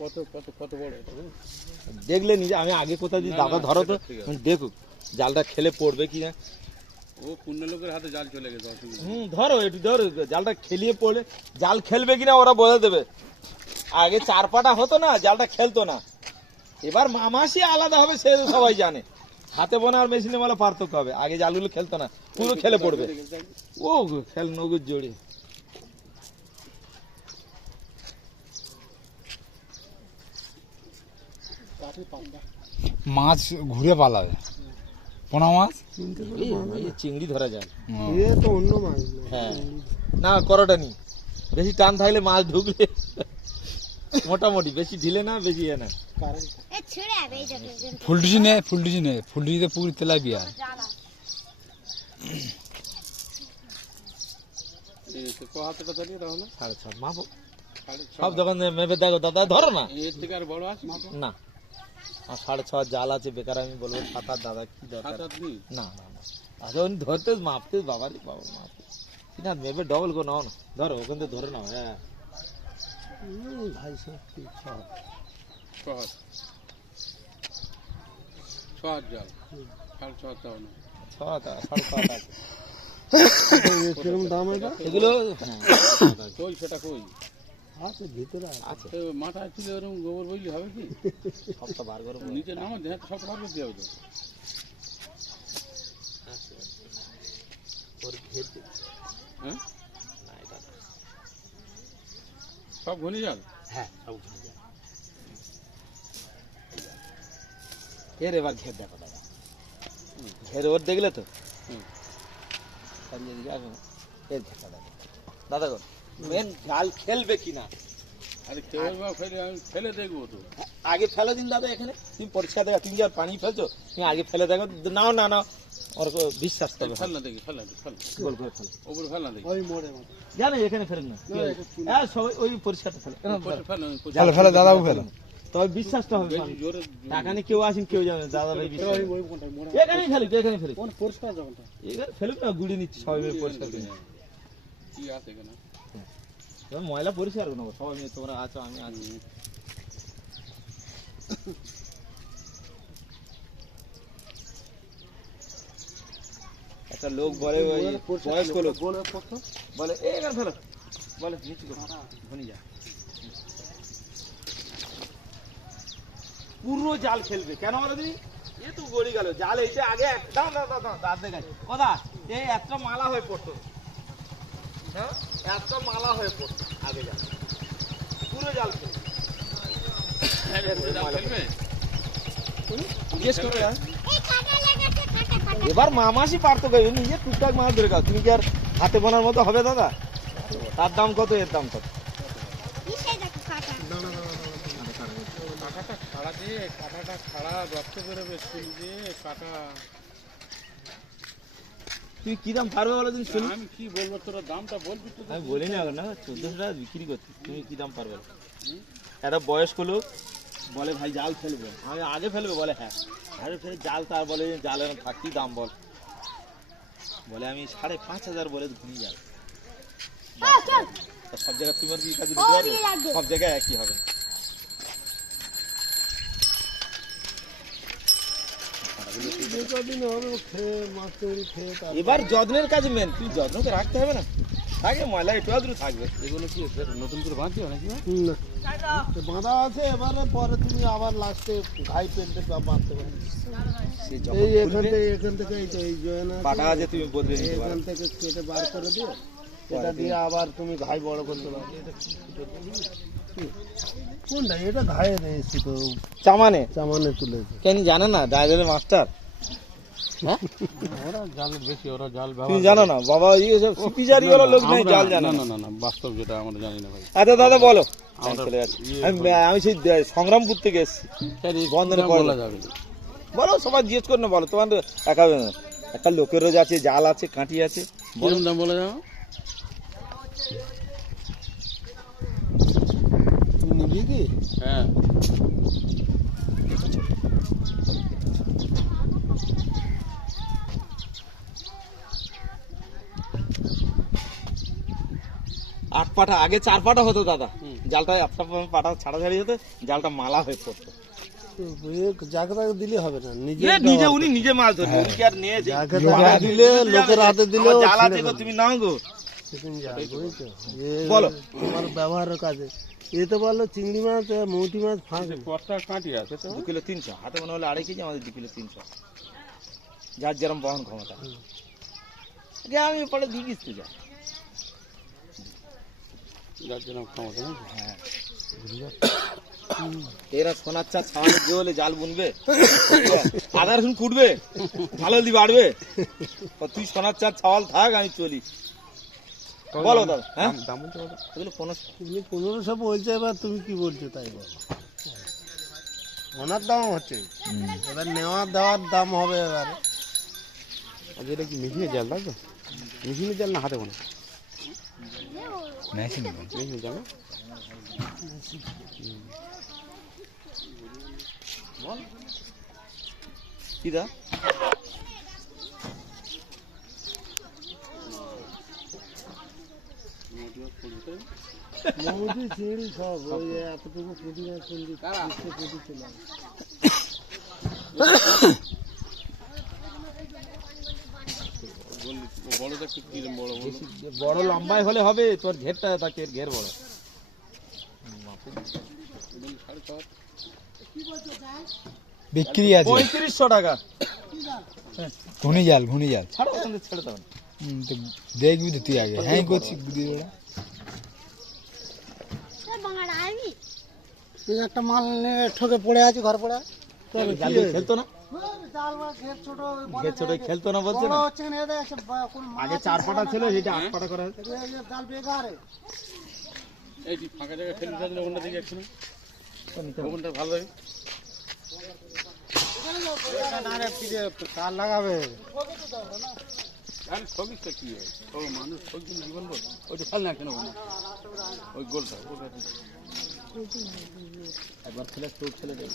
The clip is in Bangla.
কত কত কত বড় দেখলে নিজে, আমি আগে কোথায় দিই দাদা ধরো তো দেখুক জালটা খেলে পড়বে কি না। ও পূর্ণ লোকের হাতে জাল চলে গেছে। ধরো একটু ধরো, জালটা খেলিয়ে পড়লে জাল খেলবে কিনা ওরা বলে দেবে। আগে চার পাটা হতো না, জালটা খেলতো না। এবার মামাসি আলাদা হবে, সে সবাই জানে। হাতে বোনা আর মেশিনে মালা পার্থক্য হবে। আগে জালগুলো খেলতো না, পুরো খেলে পড়বে। ও খেল নগুর জড়ি। মাছ ঘুরে পালাবে, পোনা মাছ চিংড়ি ধরা যায় তো অন্য মাছ। হ্যাঁ না, করোটা নি বেশি টান থাকলে মাছ ঢুকলে মোটামুটি, বেশি ঢিলে না বেশি এ না। ফুলটুসি নে, ফুলটুসি নে, ফুলটুসিতে পুকুর তেলাপিয়া। সব দোকান মেপে দেখো দাদা, ধরো না। এর থেকে আর বড় আছে না, আর 6.5 জাল আছে, বেকার আমি বলবো 7-8 দাদা কি দরকার। না না না, আচ্ছা উনি ধরতে মাপতে বাবারই বাবা মাপতে না, মেপে ডবল করে নাও না, ধরো ওখান থেকে ধরে নাও। হ্যাঁ কিরকম দাম এটা? এগুলো সেটা কই আছে ভিতরে আছে। মাথা ছিল এরকম গোবর বইলে হবে কি? সবটা বার করো নিচে নামা দেখ, সব বার করতে হবে তো। হ্যাঁ সব ঘনি যাল। হ্যাঁ সব ঘুরে যায়। এর এবার ঘের দেখো দাদা, ঘের ওর দেখলে তো এর ঘেরটা দেখো দাদা গো, মেন জাল খেলবে কিনা। আরে কেবল ফেলে আমি ফেলে দেখবো তো। আগে ফেলে দিন দাদা, এখানে তুমি পরিষ্কার দেখো, তুমি যার পানি ফেলছো তুমি আগে ফেলে দেখো। নাও না না, ওর বিশ্বাস তবে ফেল না দেখি, ফেল না ফেল, গোল করে ফেলো, ওপরে ফেল না দেখি। ওই মোড়ে মোড়ে জানো এখানে ফেলেন না, হ্যাঁ সবাই ওই পরিষ্কারটা ফেলে। ফেলে ফেলে দাদাও ফেলে। তবে বিশ্বাসটা হবে, জোরে টাকা নিয়ে কেউ আসেন কেউ যাবে দাদা ভাই বিশ্বাস। এখানেই ফেলুক, এখানে ফেলুক, পরিষ্কার যখনটা এখানে ফেলুক না, গুড়ি নিচ্ছি সবাই মিলে পরিষ্কার করে। কি আছে এখানে? ময়লা পরিষ্কার করবো সবাই মিলে, তোমরা আছো আমি আছি। একটা লোক বলে, ওই বয়স্ক লোক বলে এখানে ফেলো, বলে নিচু করো, ধনি যা পুরো জাল খেলবে কেন বলো দিদি? এ তো গড়ি গেল জাল, এইটা আগে দাও দাও দাও দাও দাঁত দেখাই কথা, এই একটা মালা হয়ে পড়তো। হ্যাঁ একটা মালা হয়ে পড়তো আগে জাল, পুরো জাল খেলবে। এবার মামাসি পারতো কে, নিজে টুকটাক মাছ ধরে খাও। তুমি কি আর হাতে বোনার মতো হবে দাদা? তার দাম কত, এর দাম কত? কাঁটাটা খাড়া দিয়ে, কাঁটাটা খাড়া রক্ত বেরোবে, ফুল দিয়ে কাটা। তুমি কি দাম পারবে বলো তুমি শুনি। আমি কি বলবো, তোরা দামটা বলবি তো। আমি বলি না, 1400 টাকা বিক্রি করছি, তুমি কি দাম পারবে? একটা বয়স্ক লোক বলে ভাই জাল ফেলবে, আমি আগে ফেলবে বলে হ্যাঁ আগে ফেলে জাল, তার বলে জাল এখন থাকতেই দাম বল, বলে আমি 5,500 বলে ঘুমিয়ে যাবে। সব জায়গায় তোমার কি কাজে দিতে পারবে? সব জায়গায় একই হবে। এবার যত্নের কাজে মেন, তুই যত্ন তো রাখতে হবে না, থাকে ময়লা একটু আধটু থাকবে। এগুলো কি নতুন করে বাঁধতে হয় নাকি? বাঁধা আছে, এবারে পরে তুমি আবার লাস্টে ঘাই পেনতে বাঁধতে পারো। এই এখান থেকে এই তো এই জয়েন পাটা আছে, তুমি বদলে নিতে পারো। এখান থেকে কেটে বার করে দিও, এটা দিয়ে আবার তুমি ঘাই বড় করতে পারো। কোনটা এটা ঘায়ে রয়েছে তো, চামানে চামানে তুলেছে। কেন জানে না ড্রাইভারের মাস্টার? হ্যাঁ ওরা জাল বেশি, ওরা জাল তুমি জানো না বাবা, এই সব সিপিজারি ওরা লোক নাই, জাল জানে না। না বাস্তব যেটা আমরা জানি না ভাই। আচ্ছা দাদা বলো, আমরা চলে যাচ্ছি। আমি সেই সংগ্রামপুর থেকে এসেছি, বন্ধনে বলা যাবে না। বলো সবাই জিজ্ঞেস করে না, বলো তোমার একা একটা লোকেরও আছে, জাল আছে, কাঁটি আছে, কিরম দাম বলে যাও? নিবি কি? হ্যাঁ 8 পাটা, আগে 4 পাটা হতো দাদা, জালটা একটা পাটা ছাড়াছাড়ি হতো, জালটা মালা হয়ে পড়তো। যাকে তাকে দিলে হবে না, নিজে নিজে উনি নিজে মাছ ধরবে, উনি কি আর নিয়ে যে যাকে তাকে দিলে, লোকের হাতে দিলে আমার জাল আছে গো, তুমি নাও গো। বলো। তোমার ব্যবহারের কাজে এতে বললো চিংড়ি মাছ, মৌটি মাছ ফাঁস। কষ্টা কাঁটি আছে তো 2 কিলো 300, হাতে মনে হলে 2.5 কেজি, আমাদের 2 কিলো 300, যার যেরকম বহন ক্ষমতা। আগে আমি পরে দিয়ে কিস্তি যা। যার জন্য ক্ষমতা নেই। হ্যাঁ, এরা সোনার চা ছাওয়ানো যে হলে জাল বুনবে, আদা রসুন ফুটবে, ভালো হলদি বাড়বে, তুই সোনার চা ছাওয়াল থাক, আমি চলি। বলো দাদা, হ্যাঁ দাম বলতে কত? এগুলো 1500। 1500 বলছে, এবার তুমি কি বলছো তাই বলো। ওনার দাম হচ্ছে, এবার নেওয়ার দেওয়ার দাম হবে এবার। আচ্ছা, এটা কি মেশিনের জাল, তাই তো? মেশিনের জাল না হাতে বোনা? মেশিন মেশিনের জাল না? বল কি দা? মৌটি চিংড়ি সব ওই এতটুকু পুঁটি মাছ চিংড়ি পুঁটি ছিল। বড়টা কি কিরম বড় বড়? বড় লম্বাই হলে হবে, তোর ঘেরটা তাকে ঘের বড়। বিক্রি আছে 3500 টাকা। ঘুনি জাল, ঘুনি জাল। ছাড়ো, ওখান থেকে ছেড়ে দাও। তো দেখবি তো তুই আগে, হ্যাঁ করছি দিয়ে ওরা। একটা মাল নিয়ে ঠকে পড়ে আছে, ঘর পড়ে জাল দিয়ে খেলতো না, ঘের ছোট খেলতো না বলছে না। আগে 4 পাটা ছিল, সেটা 8 পাটা করা হয়েছে। এই তুই ফাঁকা জায়গায় ফেলে দিলে ওখানটা দিকে একটু ওখানটা ভালো লাগে। কার লাগাবে? আর ঠকিসটা কি হয়? ও মানুষ ঠকছে জীবন বল। ওইটা ফেল না কেন ওখানে? ওই গোলটা ওটা একবার খেলে চোট খেলে দেবে।